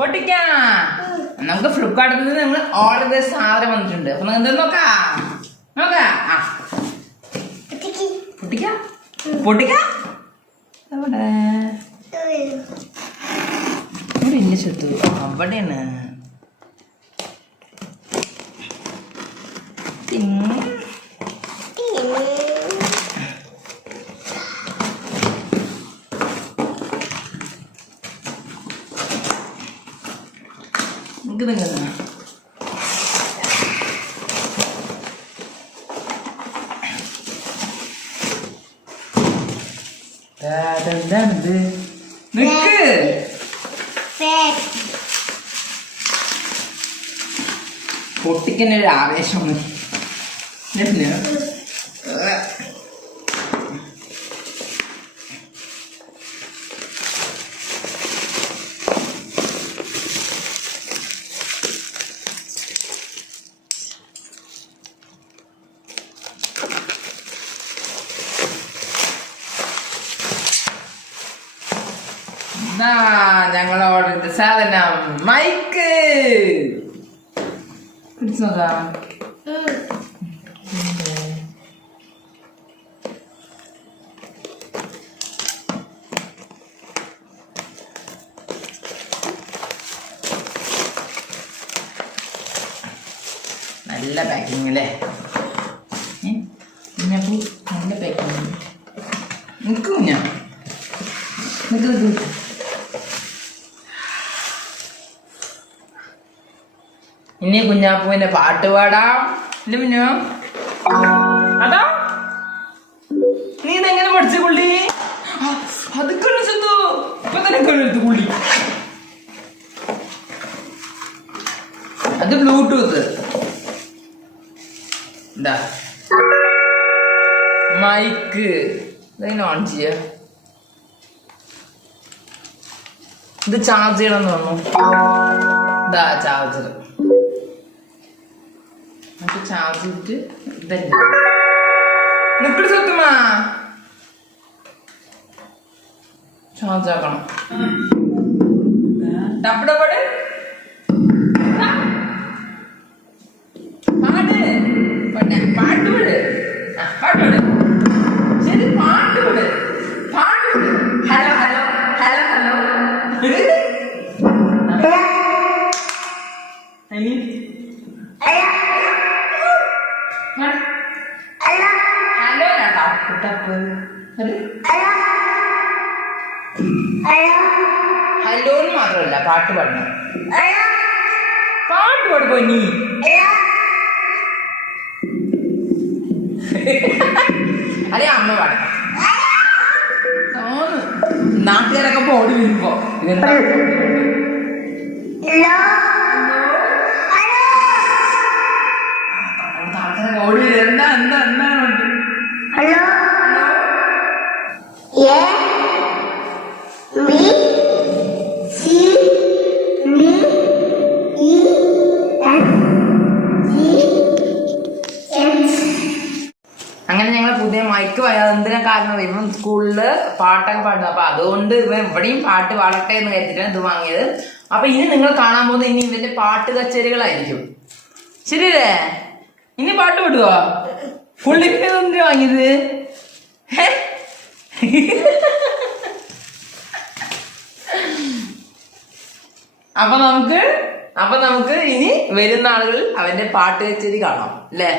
പൊട്ടിക്കാം. നമുക്ക് ഫ്ലിപ്കാർട്ടിൽ നിന്ന് നിങ്ങൾ ഓർഡർ ചെയ്ത സാധനം വന്നിട്ടുണ്ട്. അപ്പൊ നിങ്ങൾക്ക് നോക്കാം. പൊട്ടിക്കാം. അവിടെ ഇല്ല ചത്തു. അവിടെയാണ് എന്താണിത്? നിക്ക് പൊട്ടിക്കുന്ന ഒരു ആവേശം. ഞങ്ങൾ ഓർഡർ ചെയ്ത സാധനം മൈക്ക്. പിടിച്ചു നോക്കാം. നല്ല പാക്കിങ് അല്ലേ? കുഞ്ഞാപ്പൂ നല്ല പാക്കിങ്. നിൽക്ക് കുഞ്ഞാ, നിൽക്ക്. ഇനി കുഞ്ഞാപ്പൂവിന്റെ പാട്ട് പാടാം. ഇല്ല കുഞ്ഞോ, അതാ നീ ഇതെങ്ങനെ പഠിച്ച പുള്ളി? അത് കണിച്ചെത്തു. ഇപ്പൊ തന്നെ കണെടുത്തു പുള്ളി. അത് ബ്ലൂടൂത്ത്. എന്താ മൈക്ക് ഇതിനെ ഓൺ ചെയ്യ. ഇത് ചാർജ് ചെയ്യണമെന്ന് തോന്നുന്നു. ഇതാ ചാർജർ. നമുക്ക് ചാർജ് ചെയ്തിട്ട് ഇതല്ല നിക്കട് സത്തുമാ ചാർജ് ആക്കണം. ടപ്പടപട് പാട്ട് വിട്. ശരി, പാട്ട് വിട്. Hello hello hello hello. ഹലോന്ന് മാത്രമല്ല, പാട്ട് പാടണം. പാട്ട് പാടുമ്പോ നീ അല്ലെ അമ്മ പാടണം. നാട്ടുകാരൊക്കെ പോടി വരുമ്പോ ഓടി എന്താ എന്താ എന്താണ്? ഹലോ അങ്ങനെ ഞങ്ങൾ പുതിയ മൈക്ക് എന്തിനാ കാരണം ഇവൻ സ്കൂളില് പാട്ടൊക്കെ പാടുന്നു. അപ്പൊ അതുകൊണ്ട് ഇവൻ ഇവിടെയും പാട്ട് പാടട്ടെ എന്ന് കരുതിയിട്ടാണ് ഇത് വാങ്ങിയത്. അപ്പൊ ഇനി നിങ്ങൾ കാണാൻ പോകുന്ന ഇനി ഇവന്റെ പാട്ട് കച്ചേരികളായിരിക്കും. ശരിയല്ലേ? ഇനി പാട്ട് പാടുവോ? പുള്ളിക്ക് എന്തിനാ വാങ്ങിയത്? അപ്പൊ നമുക്ക് ഇനി വരുന്ന ആളുകളിൽ അവന്റെ പാട്ട് കച്ചേരി കാണാം അല്ലേ?